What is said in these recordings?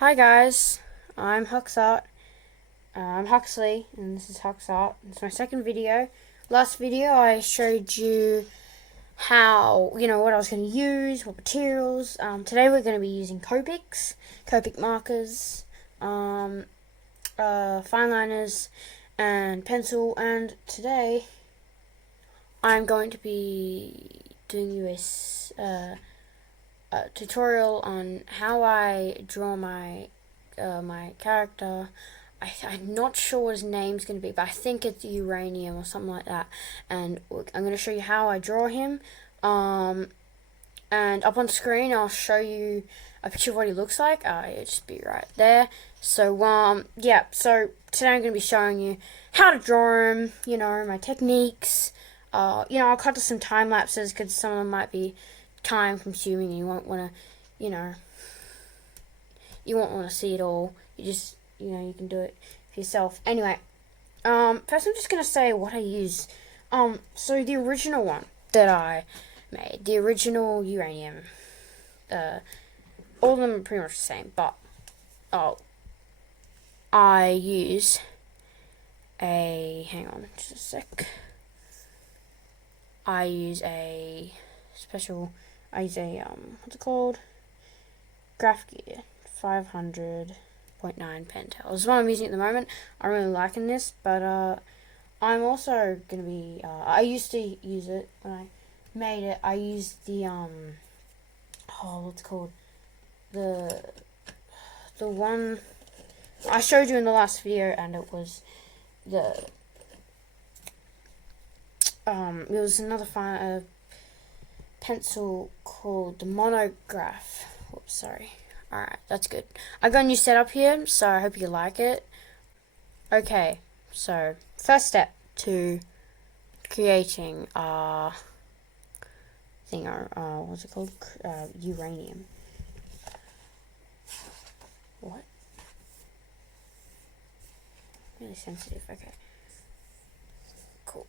Hi guys, I'm Huxart. I'm Huxley, and this is Huxart. It's my second video. Last video I showed you how, what I was going to use, what materials. Today we're going to be using Copic markers, fine liners, and pencil. And today I'm going to be doing you a tutorial on how I draw my character. I'm not sure what his name's going to be, but I think it's Uranium or something like that. And I'm going to show you how I draw him. And up on screen, I'll show you a picture of what he looks like. It'll just be right there. So, yeah. So today I'm going to be showing you how to draw him. My techniques. I'll cut to some time lapses because some of them might be time consuming and you won't want to, you won't want to see it all. You can do it for yourself. Anyway, first I'm just going to say what I use. So the original one that I made, the original uranium, all of them are pretty much the same, but, I use hang on just a sec. I use a what's it called? Graph Gear 500.9 Pentel. This is what I'm using at the moment. I'm really liking this, but I'm also gonna be. I used to use it when I made it. I used the what's it called? The one I showed you in the last video, and it was the it was another fine pencil called the monograph. Oops, sorry. Alright, that's good. I got a new setup here, so I hope you like it. Okay, so first step to creating what's it called? Uranium. What? Really sensitive. Okay. Cool.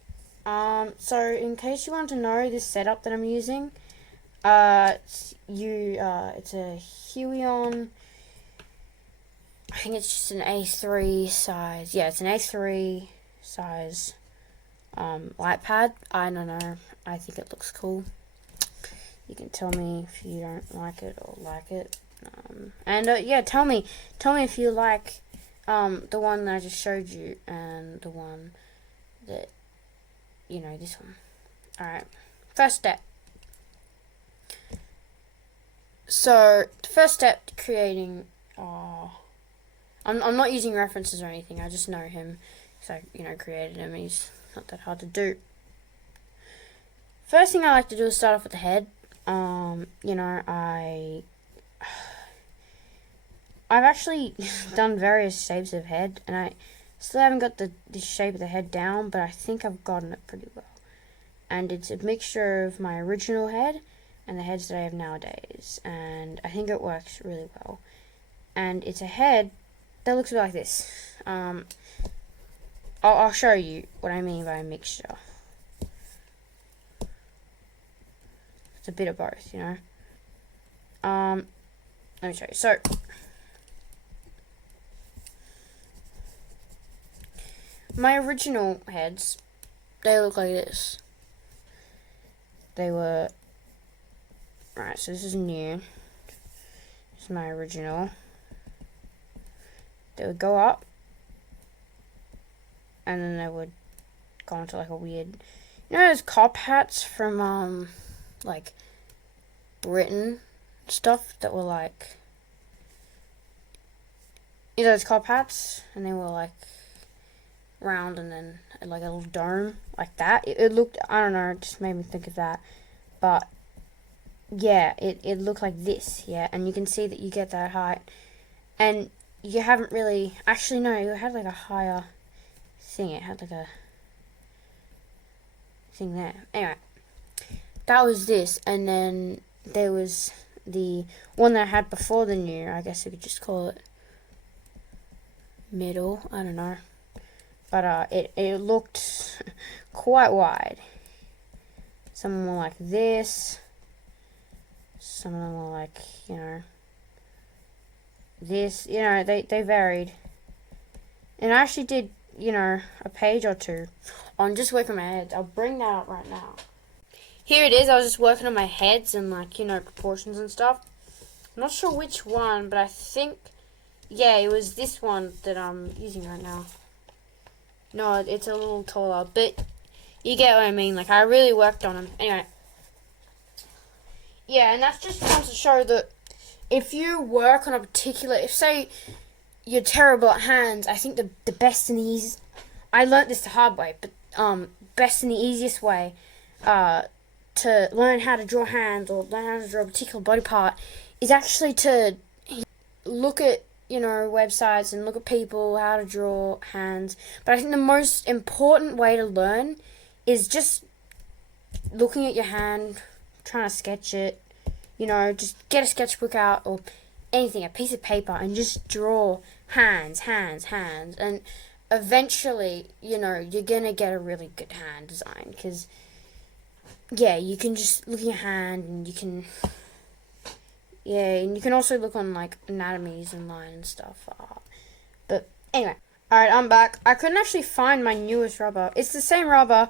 So in case you want to know this setup that I'm using, it's a Huion. I think it's just an A3 size. Yeah, it's an A3 size light pad. I don't know. I think it looks cool. You can tell me if you don't like it or like it. Yeah, tell me if you like the one that I just showed you and the one that this one. Alright. First step. So the first step to creating I'm not using references or anything, I just know him. So created him, he's not that hard to do. First thing I like to do is start off with the head. I've actually done various shapes of head, and I still haven't got the shape of the head down, but I think I've gotten it pretty well. And it's a mixture of my original head and the heads that I have nowadays, and I think it works really well. And it's a head that looks a bit like this. I'll show you what I mean by a mixture. It's a bit of both, Let me show you. So, my original heads, they look like this. They were... Right, so this is new. This is my original. They would go up, and then they would go into like a weird... those cop hats from, like, Britain stuff that were like... those cop hats, and they were like round and then like a little dome like that. It looked, I don't know, it just made me think of that. But yeah, it looked like this, yeah, and you can see that you get that height, and you haven't really, actually no, it had like a higher thing, it had like a thing there. Anyway, that was this, and then there was the one that I had before the new, I guess you could just call it middle, I don't know. But it looked quite wide. Some of them were like this. Some of them were like, this, you know, they varied. And I actually did, you know, a page or two on just working my heads. I'll bring that up right now. Here it is. I was just working on my heads and, like, you know, proportions and stuff. I'm not sure which one, but I think, yeah, it was this one that I'm using right now. No, it's a little taller, but you get what I mean. Like, I really worked on them. Anyway. Yeah, and that's just comes to show that if you work on a particular, if say you're terrible at hands, I think the best and the easiest, I learnt this the hard way, but best and the easiest way to learn how to draw hands or learn how to draw a particular body part is actually to look at, you know, websites and look at people, how to draw hands. But I think the most important way to learn is just looking at your hand, trying to sketch it, you know, just get a sketchbook out or anything, a piece of paper, and just draw hands, and eventually, you know, you're gonna get a really good hand design, because, yeah, you can just look at your hand, and you can, yeah, and you can also look on, like, anatomies online and stuff, but, anyway, alright, I'm back. I couldn't actually find my newest rubber. It's the same rubber,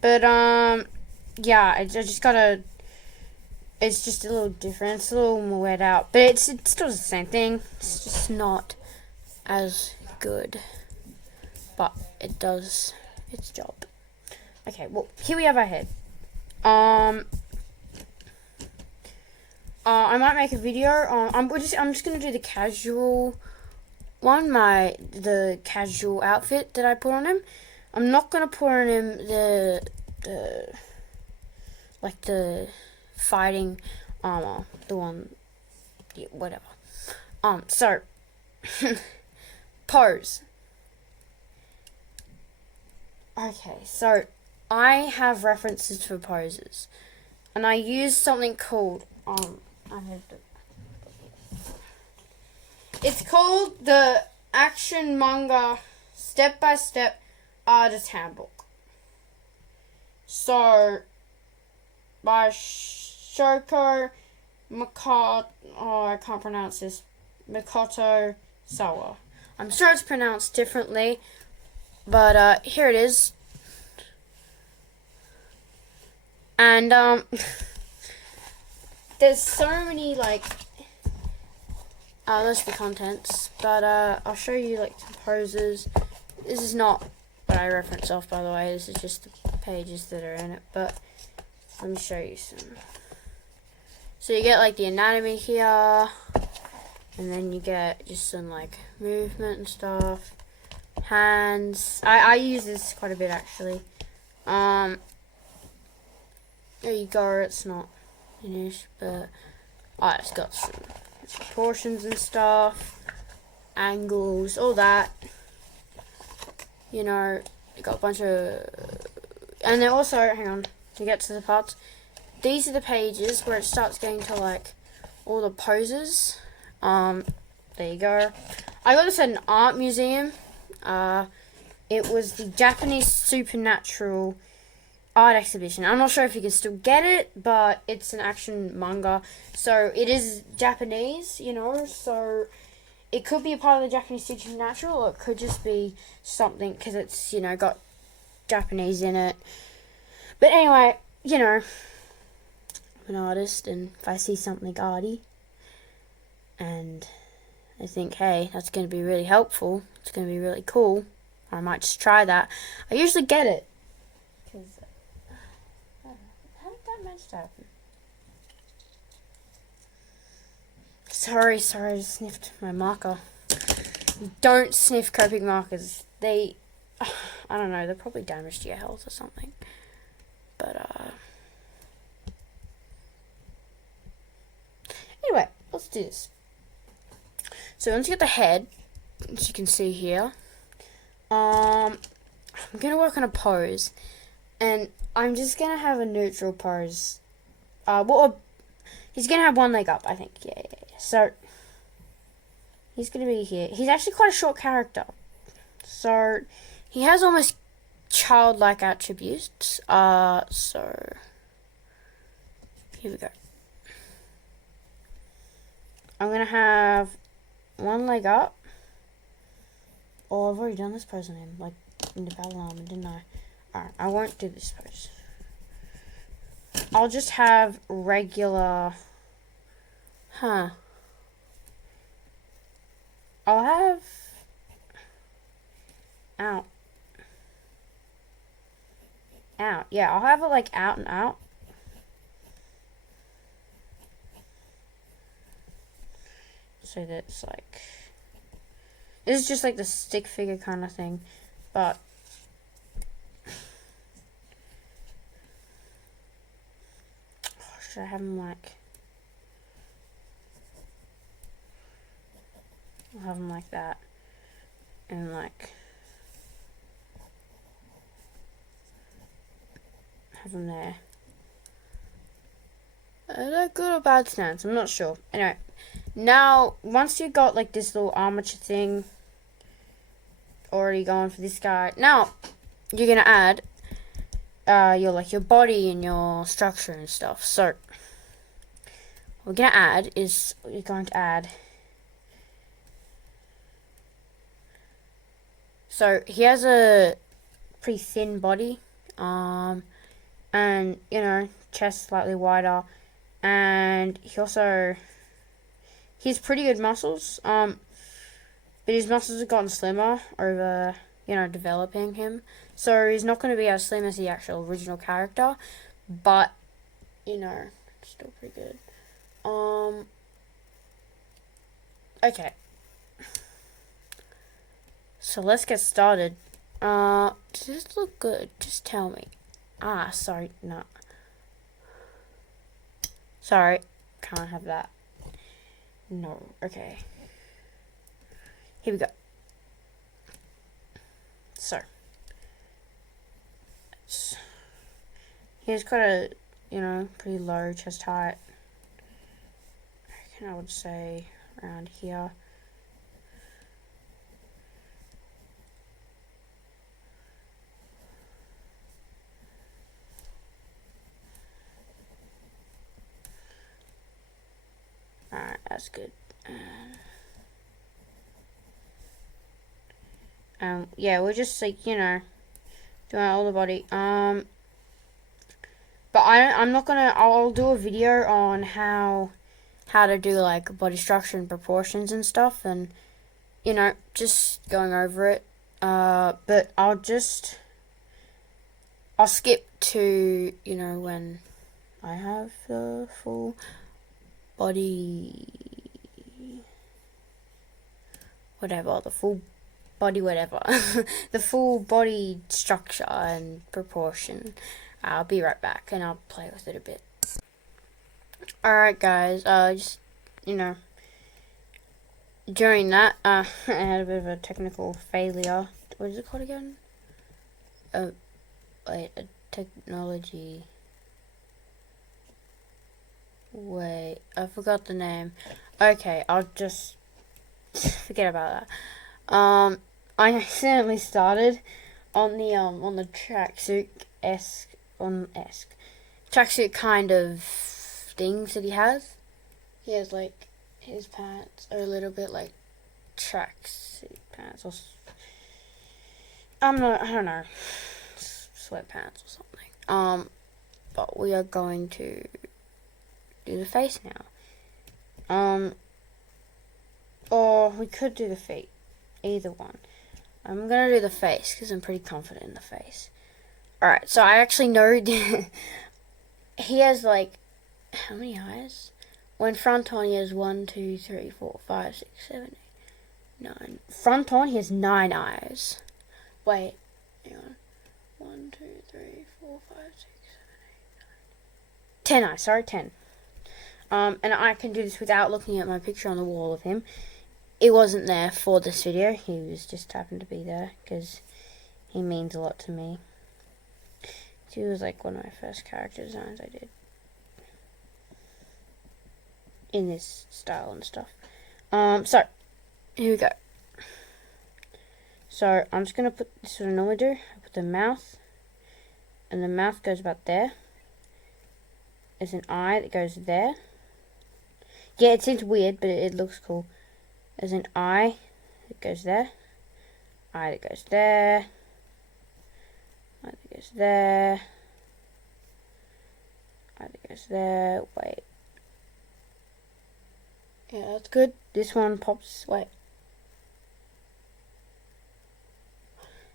but, yeah, I just gotta, it's just a little different. It's a little more weared out, but it's still the same thing. It's just not as good, but it does its job. Okay, well, here we have our head. I might make a video. I'm just gonna do the casual one, the casual outfit that I put on him. I'm not gonna put on him the fighting armor, the one, yeah, whatever. So pose. Okay, so I have references for poses, and I use something called it's called the Action Manga Step-by-Step Artist Handbook. So by Shoko Makoto, I can't pronounce this, Makoto Sawa. I'm sure it's pronounced differently, but here it is. And there's so many, like, those are the contents, but I'll show you, like, some poses. This is not what I reference off, by the way. This is just the pages that are in it, but let me show you some. So you get, like, the anatomy here, and then you get just some, like, movement and stuff. Hands. I use this quite a bit, actually. There you go. It's not finished, but it's got some proportions and stuff, angles, all that. You know, you got a bunch of, and then also, hang on, to get to the parts. These are the pages where it starts getting to, like, all the poses. There you go. I got this at an art museum. It was the Japanese Supernatural art exhibition. I'm not sure if you can still get it, but it's an action manga. So it is Japanese, you know, so it could be a part of the Japanese Supernatural, or it could just be something, because it's, you know, got Japanese in it. But anyway, you know, I'm an artist, and if I see something arty, and I think, hey, that's going to be really helpful, it's going to be really cool, or I might just try that, I usually get it. Because, how did that manage to happen? Sorry, I just sniffed my marker. Don't sniff Copic markers. They, I don't know, they're probably damage to your health or something. But, anyway, let's do this. So once you get the head, as you can see here, I'm going to work on a pose. And I'm just going to have a neutral pose. He's going to have one leg up, I think. Yeah. So, he's going to be here. He's actually quite a short character. So, he has almost childlike attributes. So, here we go. I'm going to have one leg up. Oh, I've already done this pose on him, like in the battle armor, didn't I? Alright, I won't do this pose. I'll just have regular... I'll have... Out. Yeah, I'll have it like out and out. So that's like... This is just like the stick figure kind of thing. But... Should I have him like... I'll have him like that. And like... Have him there. Is that good or bad stance? I'm not sure. Anyway. Now, once you got like this little armature thing already going for this guy, now you're gonna add your body and your structure and stuff. So what we're gonna add is you're going to add. So he has a pretty thin body, and you know, chest slightly wider, and he has pretty good muscles, but his muscles have gotten slimmer over, you know, developing him. So he's not going to be as slim as the actual original character, but, you know, still pretty good. Okay. So let's get started. Does this look good? Just tell me. Sorry, no. Sorry, can't have that. No, okay. Here we go. So. He's got a, you know, pretty low chest height. I would say around here. Alright, that's good. Yeah, we're just like, you know, doing all the body. But I'm not gonna. I'll do a video on how to do like body structure and proportions and stuff, and you know, just going over it. But I'll skip to, you know, when I have the full body, whatever, the full body structure and proportion. I'll be right back and I'll play with it a bit. Alright guys, just, you know, during that, I had a bit of a technical failure. What is it called again? Wait, a technology... Wait, I forgot the name. Okay, I'll just forget about that. I accidentally started on the tracksuit kind of things that he has. He has like his pants are a little bit like tracksuit pants, or I don't know, sweatpants or something. But we are going to do the face now. Or we could do the feet. Either one. I'm gonna do the face because I'm pretty confident in the face. Alright, so I actually know he has like, how many eyes? When front on he has 1, 2, 3, 4, 5, 6, 7, 8, 9. Front on he has 9 eyes. Wait, hang on. 1, 2, 3, 4, 5, 6, 7, 8, 9. 10 eyes, sorry, 10. And I can do this without looking at my picture on the wall of him. It wasn't there for this video. He was just happened to be there because he means a lot to me. He was like one of my first character designs I did in this style and stuff. So here we go. So I'm just gonna put this is what I normally do. I put the mouth, and the mouth goes about there. There's an eye that goes there. Yeah, it seems weird, but it looks cool. There's an eye that goes there. Eye that goes there. Eye that goes there. Eye that goes there. Wait. Yeah, that's good. This one pops. Wait.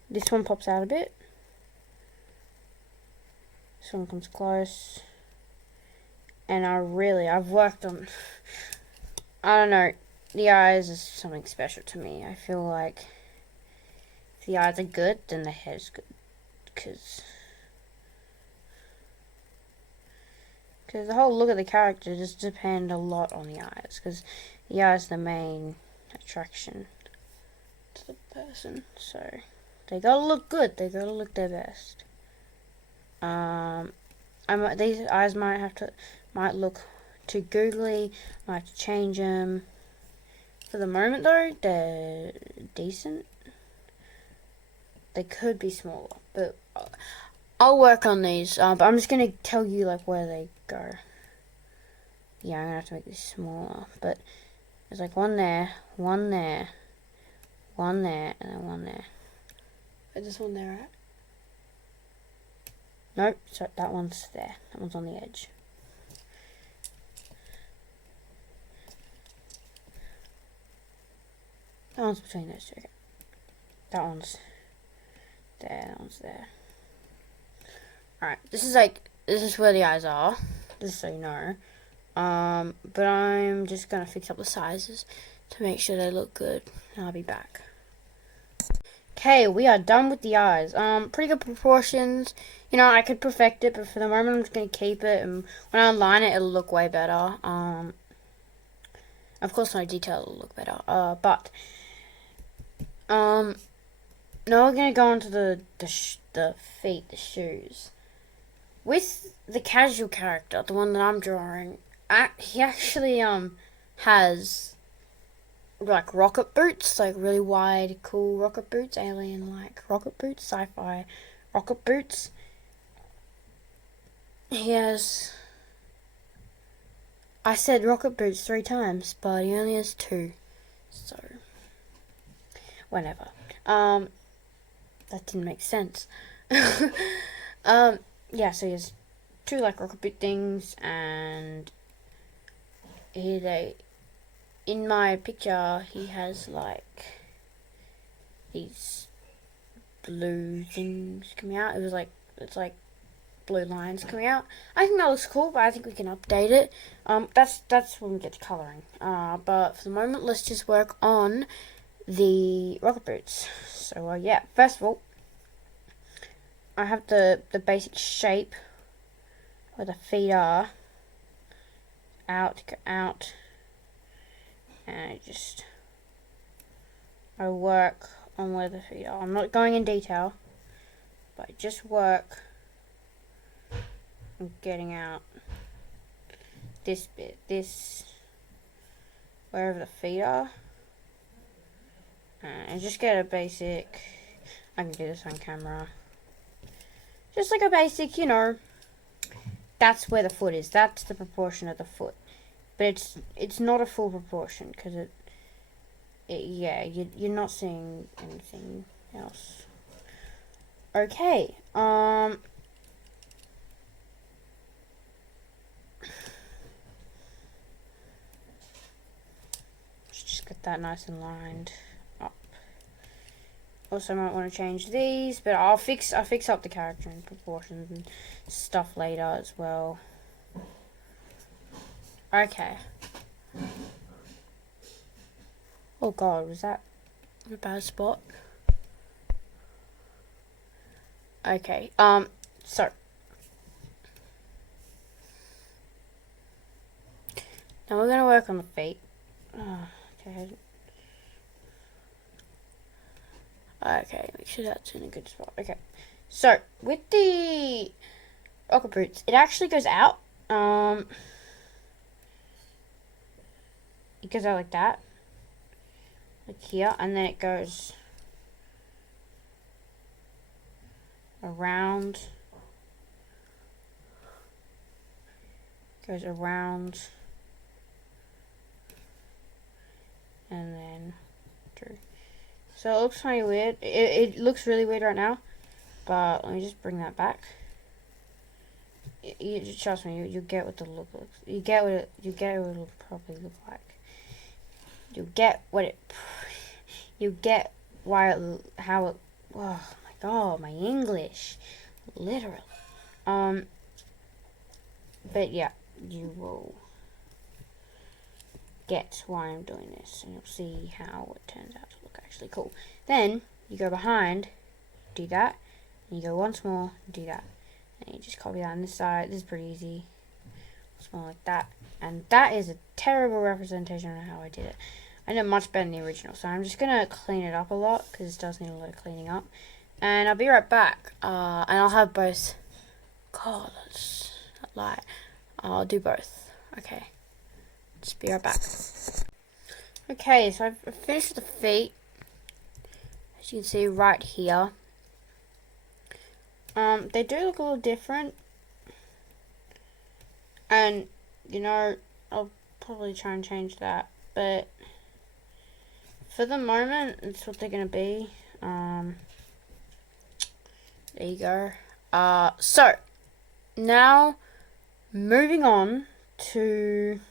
This one pops out a bit. This one comes close. And I've worked on, I don't know, the eyes is something special to me. I feel like if the eyes are good, then the hair's good. Because the whole look of the character just depends a lot on the eyes. Because the eyes are the main attraction to the person. So they gotta look good. They gotta look their best. These eyes might look too googly. Might have to change them. For the moment, though, they're decent. They could be smaller, but I'll work on these. But I'm just gonna tell you like where they go. Yeah, I'm gonna have to make this smaller. But there's like one there, one there, one there, and then one there. Is this one there, right? Nope, so that one's there. That one's on the edge. That one's between those two. Okay. That one's there, that one's there. Alright, this is where the eyes are. Just so you know. But I'm just gonna fix up the sizes to make sure they look good. And I'll be back. Okay, we are done with the eyes. Pretty good proportions. You know, I could perfect it, but for the moment I'm just going to keep it, and when I align it, it'll look way better. Of course my detail will look better. Now we're going to go on to the feet, the shoes. With the casual character, the one that I'm drawing, he actually, has like rocket boots, like really wide, cool rocket boots, alien-like rocket boots, sci-fi rocket boots. He has, I said rocket boots 3 times, but he only has 2, so, whatever. That didn't make sense. Yeah, so he has 2 like rocket boot things, and in my picture, he has like these blue things coming out. It's like blue lines coming out. I think that looks cool, but I think we can update it. That's when we get to coloring. But for the moment, let's just work on the rocket boots. So yeah, first of all, I have the basic shape where the feet are. Out, go out. And I work on where the feet are. I'm not going in detail, but I just work on getting out this bit, wherever the feet are. And just get a basic, I can do this on camera. Just like a basic, you know, that's where the foot is. That's the proportion of the foot. But it's not a full proportion because yeah, you're not seeing anything else. Okay. Just get that nice and lined up. Also, I might want to change these, but I'll fix up the character and proportions and stuff later as well. Okay. Oh god, was that a bad spot? Okay, so now we're gonna work on the feet. Okay. Okay, make sure that's in a good spot. Okay, so with the rocket boots, it actually goes out. It goes out like that, like here, and then it goes around, and then through. So it looks kind of weird. It looks really weird right now, but let me just bring that back. You trust me, you get what the look looks. You get what it'll probably look like. You get what it. You get why it, how it. Oh my god, my English, literally. But yeah, you will get why I'm doing this, and you'll see how it turns out to look actually cool. Then you go behind, do that, and you go once more, do that, and you just copy that on this side. This is pretty easy. It's more like that, and that is a terrible representation of how I did it. I did it much better than the original, so I'm just gonna clean it up a lot because it does need a lot of cleaning up. And I'll be right back. And I'll have both. God, that's a lie. I'll do both. Okay. Just be right back. Okay, so I've finished the feet. As you can see right here. They do look a little different. And, you know, I'll probably try and change that. But for the moment, it's what they're going to be. There you go. So, now, moving on to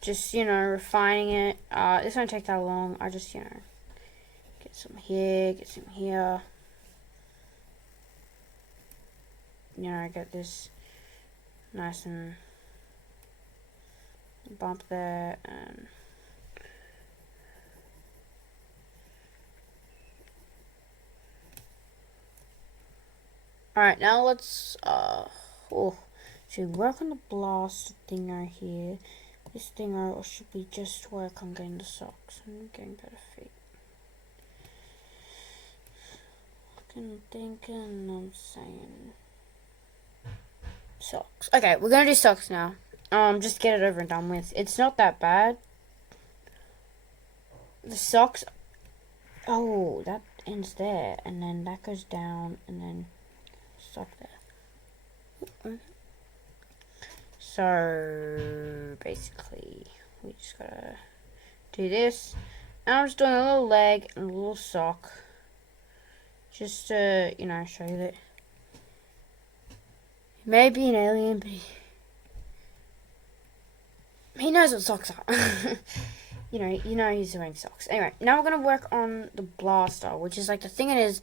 just, you know, refining it. This won't take that long. I just, you know, get some here, get some here. You know, get this nice and bump there, and alright, now let's should we work on the blast thing right here? This thing, or should we just work on getting the socks and getting better feet? Thinking, I'm saying socks. Okay, we're gonna do socks now. Just get it over and done with. It's not that bad. The socks. Oh, that ends there, and then that goes down, and then stop there. So basically, we just gotta do this. And I'm just doing a little leg and a little sock, just to, you know, show you that he may be an alien, but he knows what socks are. you know he's wearing socks. Anyway, now we're gonna work on the blaster, which is like the thing in his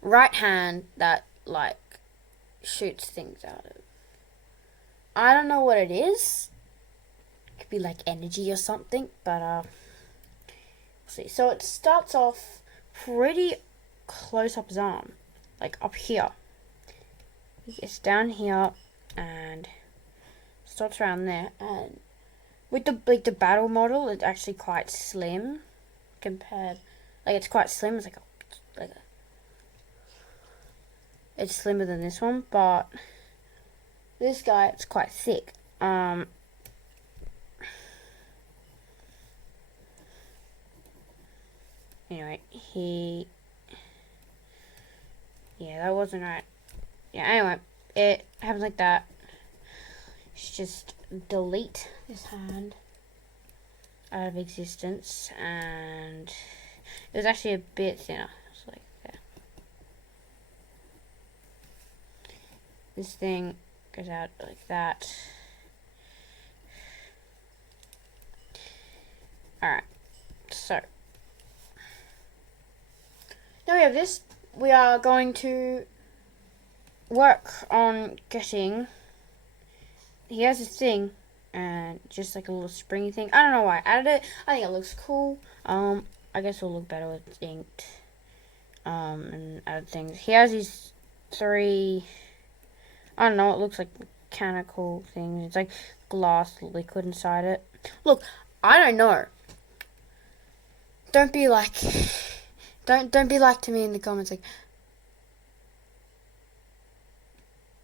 right hand that like shoots things out of. I don't know what it is. It could be like energy or something, but we'll see. So it starts off pretty close up his arm, like up here. He gets down here and stops around there, and with the battle model, it's actually quite slim compared. Like it's quite slim. It's it's slimmer than this one, but this guy, it's quite thick. Anyway, yeah, that wasn't right. Yeah, anyway, it happens like that. Just delete this hand out of existence, and it was actually a bit thinner. It's like there. This thing goes out like that. Alright, so now we have this. We are going to work on getting. He has this thing, and just like a little springy thing. I don't know why I added it. I think it looks cool. I guess it'll look better with inked. And other things. He has these 3. I don't know. It looks like mechanical things. It's like glass liquid inside it. Look, I don't know. Don't be like. Don't be like to me in the comments like.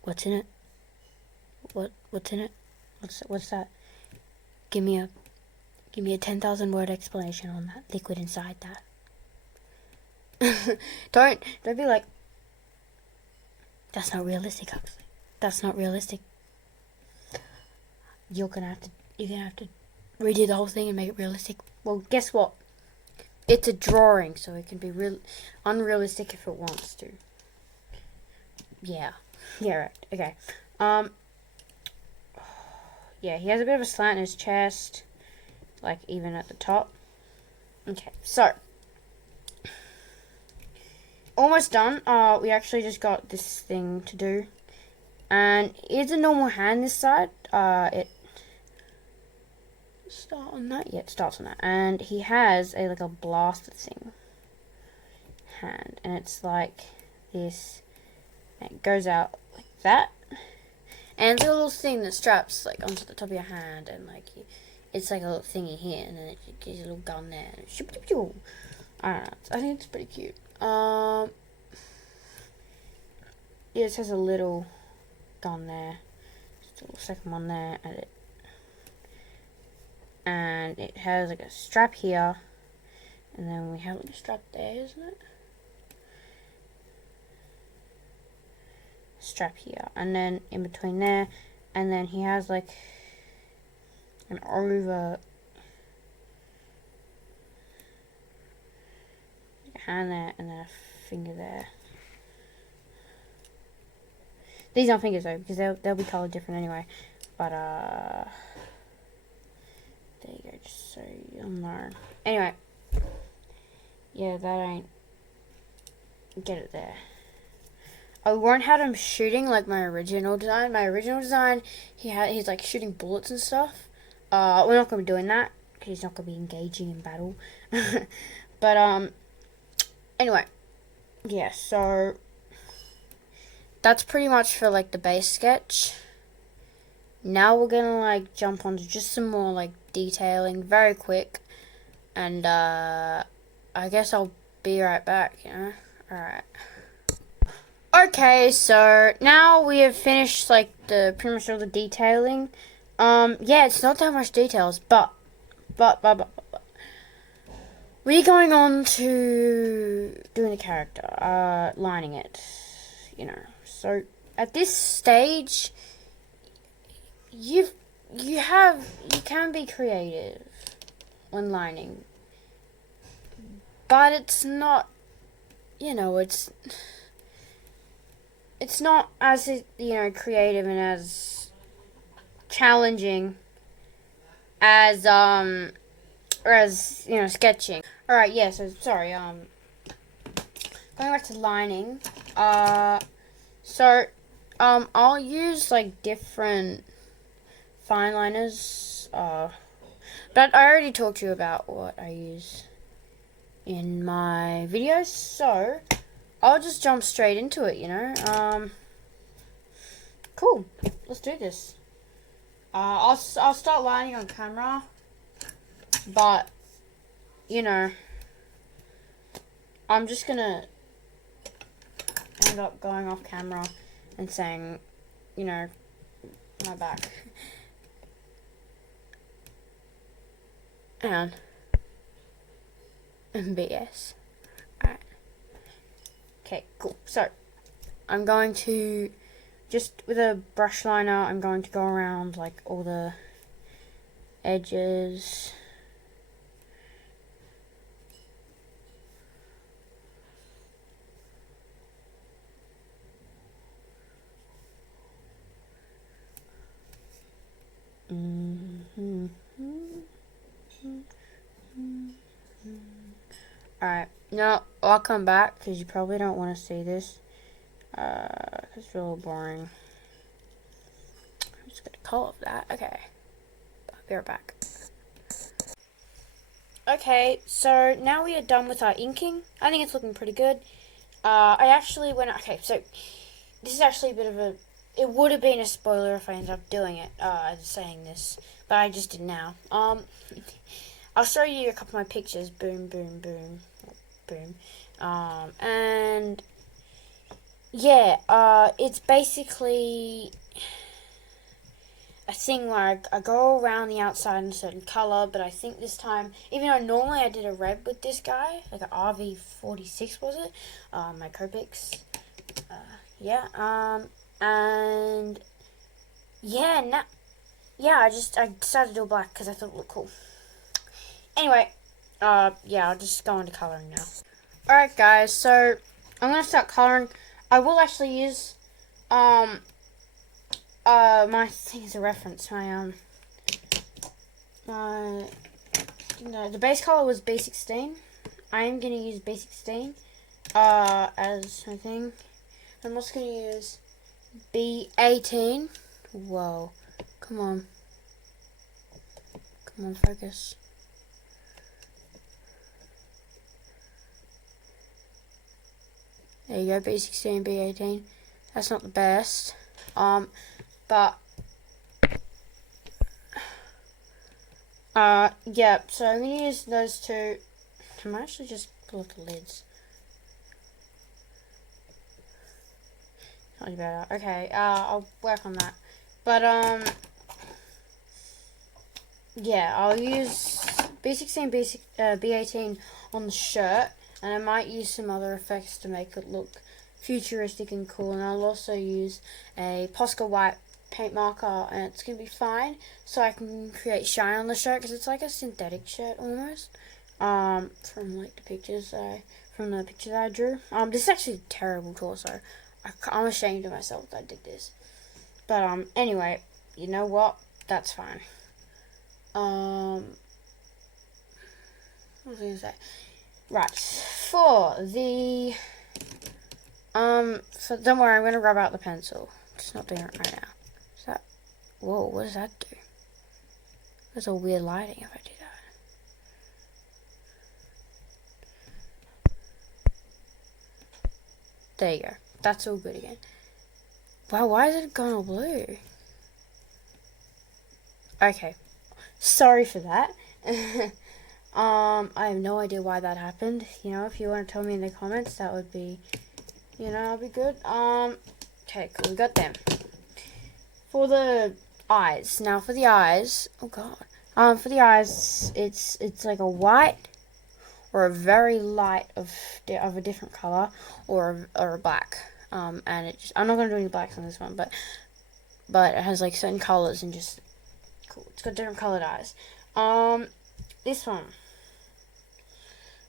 What's in it? What's in it? What's that? Give me a 10,000 word explanation on that liquid inside that. Don't be like, that's not realistic, Huxley. That's not realistic. You're gonna have to redo the whole thing and make it realistic. Well, guess what? It's a drawing, so it can be unrealistic if it wants to. Yeah. Yeah, right. Okay. Yeah, he has a bit of a slant in his chest, like even at the top. Okay, so almost done. We actually just got this thing to do, and it's a normal hand this side. It start on that. Yeah, it starts on that, and he has like a blaster thing hand, and it's like this. And it goes out like that, and it's a little thing that straps like onto the top of your hand, and like it's like a little thingy here, and then it gives you a little gun there. And I don't know. I think it's pretty cute. Yeah, it just has a little gun there, just a little second one there, and it has like a strap here, and then we have like a strap there, isn't it? Strap here, and then in between there, and then he has like an over hand there, and then a finger there. These aren't fingers though, because they'll be colored different anyway. But there you go, just so you'll know. Anyway, yeah, that ain't. Get it there. I won't have him shooting like my original design. My original design, he's like shooting bullets and stuff. We're not gonna be doing that because he's not gonna be engaging in battle. But anyway, yeah. So that's pretty much for like the base sketch. Now we're gonna like jump onto just some more like detailing, very quick, and I guess I'll be right back. You know, all right. Okay, so now we have finished like pretty much all the detailing. Yeah, it's not that much details, but we're going on to doing the character, lining it, you know. So at this stage, you can be creative when lining, but it's not, you know, it's not as, you know, creative and as challenging as or as, you know, sketching. All right, yeah. So sorry. Going back to lining. So I'll use like different fine liners. But I already talked to you about what I use in my videos, so I'll just jump straight into it, you know. Cool. Let's do this. I'll start lining on camera, but you know, I'm just gonna end up going off camera and saying, you know, my back. And BS. Alright. Okay, cool. So, I'm going to, just with a brush liner, I'm going to go around like all the edges. Alright, now I'll come back because you probably don't want to see this. It's a little boring. I'm just gonna color that. Okay, I'll be right back. Okay, so now we are done with our inking. I think it's looking pretty good. I actually went. Okay, so this is actually a bit of a. It would have been a spoiler if I ended up doing it. Saying this, but I just did now. I'll show you a couple of my pictures. Boom, boom, boom, boom. And yeah, it's basically a thing where I go around the outside in a certain color, but I think this time, even though normally I did a red with this guy, like an RV46 was it? My Copics. Yeah. And yeah, yeah, I decided to do black because I thought it looked cool. Anyway, yeah, I'll just go into coloring now. Alright guys, so I'm gonna start coloring. I will actually use my thing as a reference. The base color was B16. I am gonna use B16 as my thing. I'm also gonna use B18. Whoa, come on, focus. There you go, B16, B18. That's not the best. But yeah, so I'm gonna use those two. I might actually just pull up the lids. Not better. Okay, I'll work on that. But yeah, I'll use B16, B18 on the shirt, and I might use some other effects to make it look futuristic and cool. And I'll also use a Posca white paint marker, and it's gonna be fine, so I can create shine on the shirt because it's like a synthetic shirt almost. From like the pictures that I drew. This is actually a terrible torso. I'm ashamed of myself that I did this. But anyway, you know what? That's fine. What was I gonna say? Right, for the so don't worry, I'm gonna rub out the pencil. Just not doing it right now. Is that? Whoa, what does that do? There's a weird lighting if I do that. There you go. That's all good again. Wow, why is it gone all blue? Okay, sorry for that. I have no idea why that happened. You know, if you want to tell me in the comments, that would be, you know, that'll be good. Okay, cool, we got them. For the eyes, now for the eyes, oh god. For the eyes, it's like a white or a very light of a different color, or a black. And I'm not gonna do any blacks on this one, but it has like certain colors and just cool. It's got different colored eyes. This one.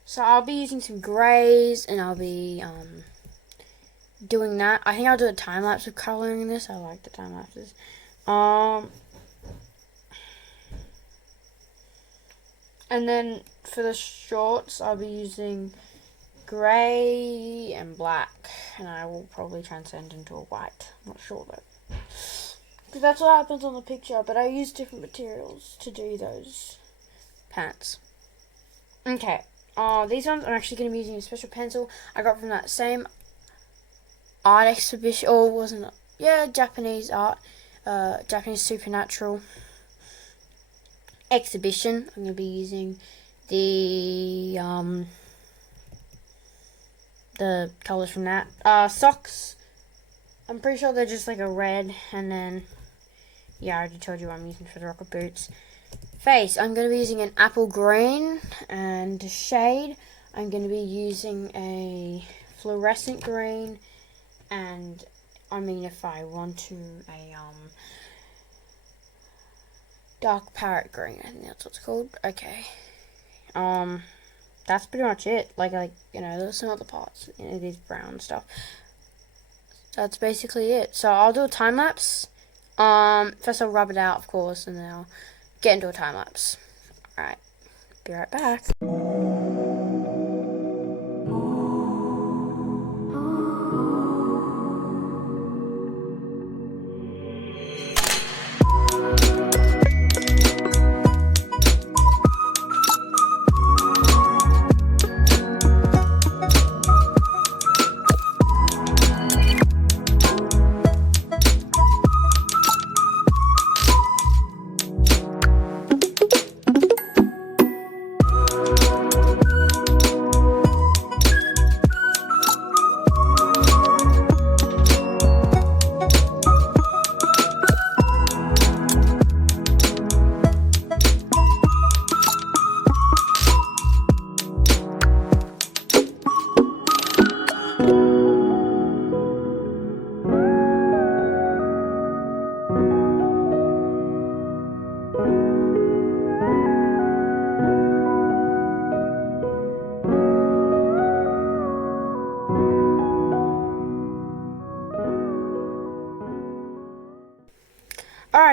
So I'll be using some grays, and I'll be doing that. I think I'll do a time lapse of coloring this. I like the time lapses. And then for the shorts, I'll be using grey and black, and I will probably transcend into a white. I'm not sure though, because that's what happens on the picture. But I use different materials to do those pants. Okay. These ones I'm actually going to be using a special pencil I got from that same art exhibition, or wasn't it? Yeah, Japanese art, Japanese supernatural exhibition. I'm going to be using the colors from that. Socks, I'm pretty sure they're just like a red, and then yeah, I already told you what I'm using for the rocket boots. Face, I'm going to be using an apple green, and shade, I'm going to be using a fluorescent green, and I mean, if I want to, a dark parrot green, I think that's what it's called. Okay. That's pretty much it. Like you know, there's some other parts, you know, these brown stuff. That's basically it. So I'll do a time lapse. First I'll rub it out, of course, and then I'll get into a time lapse. Alright, be right back.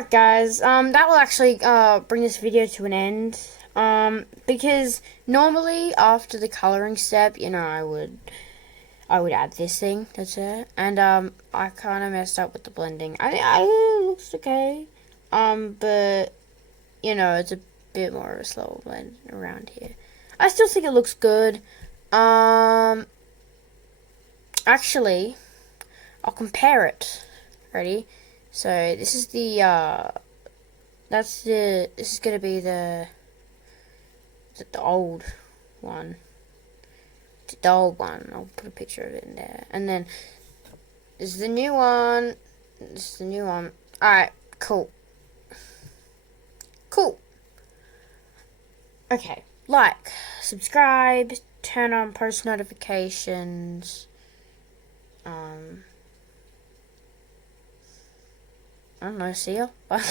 Alright guys, that will actually bring this video to an end. Because normally after the coloring step, you know, I would add this thing, that's it. And I kinda messed up with the blending. It looks okay. But you know, it's a bit more of a slow blend around here. I still think it looks good. Actually, I'll compare it. Ready? So this is the this is gonna be the old one. The old one. I'll put a picture of it in there. And then this is the new one. This is the new one. Alright, cool. Cool. Okay. Like, subscribe, turn on post notifications. I don't know, see ya. Bye.